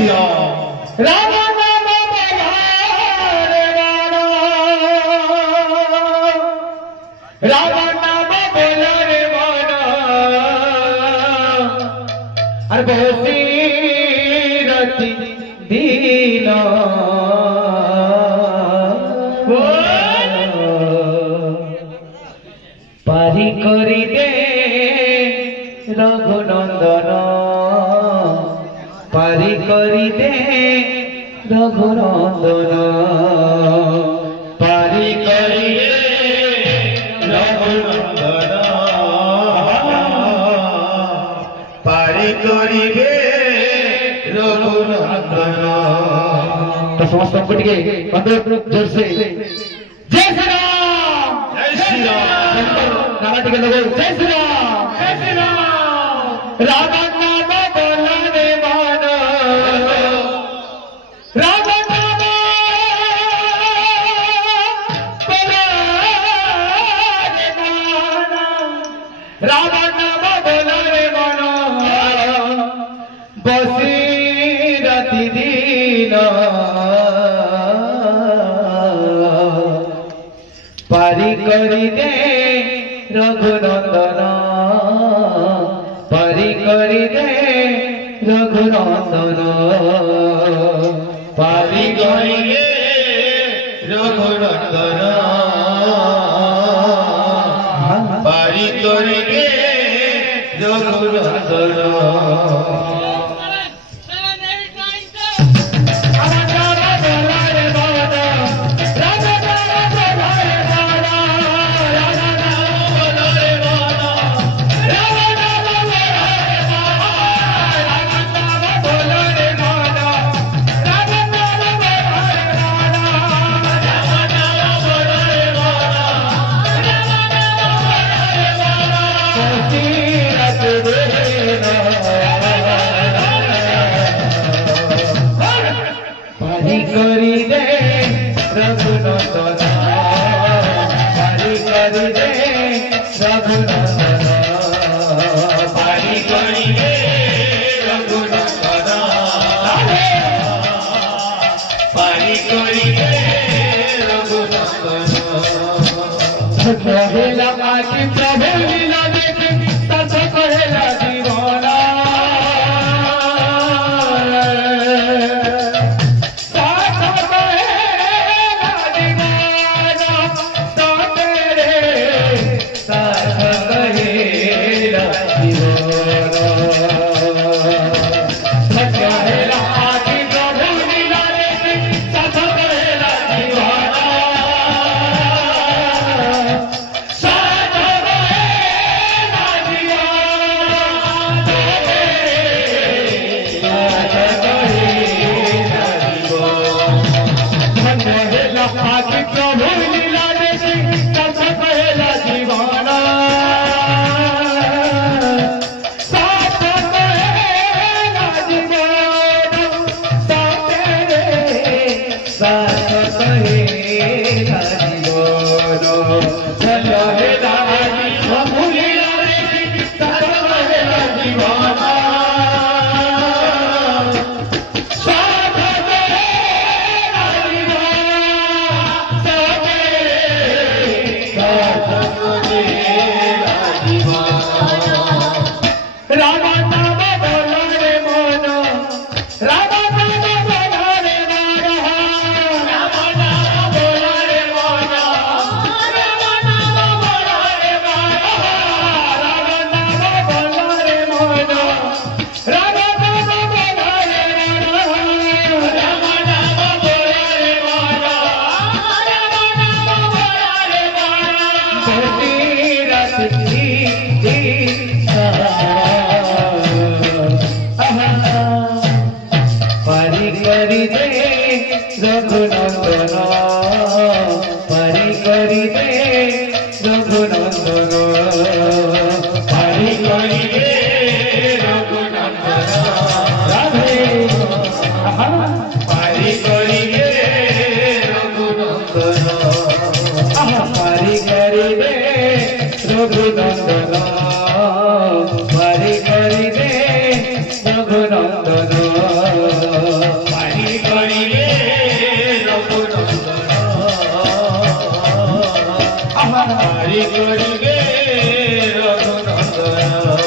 श्री राम। राम नाम बोलारे वाला, राम नाम बोलारे वाला, अरे बसीरती दीना पारी करी दे रघुनंदन, पारी करी दे रघुनंदन, पारी करी दे रघुनंदन पारी करिबे रघुनंदन। तो समस्त को टिके जोर से जय श्री राम, जय श्री राम। नारा टिके लोगो जय श्री राम, जय श्री राम। राम नाम बोलारे वाला, राम नाम बोलारे वाला, राम नाम बोलारे वाला, बसीरती दीना पारी करी दे रघुनंदन, पारी करी दे रघुनंदन, पारी करी दे रघुनंदन पारी करिबे रघुनंदन। पारी करी दे रघुनंदन, पारी करी दे रघुनंदन, पारी करिबे रघुनंदन पारी करिबे रघुनंदन। कहेला आखि प्रभु लीला देखी तब कहेला दीवाना, साथ कहेला दीवाना, तो तेरे साथ कहेला दीवाना। कहेला आखि प्रभु लीला देखी तब कहेला दीवाना, प्रभु लीला देखी तब कहेला दीवाना, साथ कहेला दीवाना, तो तेरे साथ कहेला दीवाना। कहेला प्रभु लीला देखी तब कहेला दीवाना, साथ कहेला राम नाम बोलारे वाला, राम नाम बोलारे वाला, राम नाम बोलारे वाला, राम नाम बोलारे वाला, राम नाम बोलारे वाला, राम नाम बोलारे वाला, राम नाम बोलारे वाला, राम नाम बोलारे वाला, बसीरती दीना पारी करी दे रघुनंदन, पारी करी दे रघुनंदन, पारी करी दे रघुनंदन। राधे पारी करिबे रघुनंदन पारी करी दे रघुनंदन, पारी करी दे रघुनंदन। କର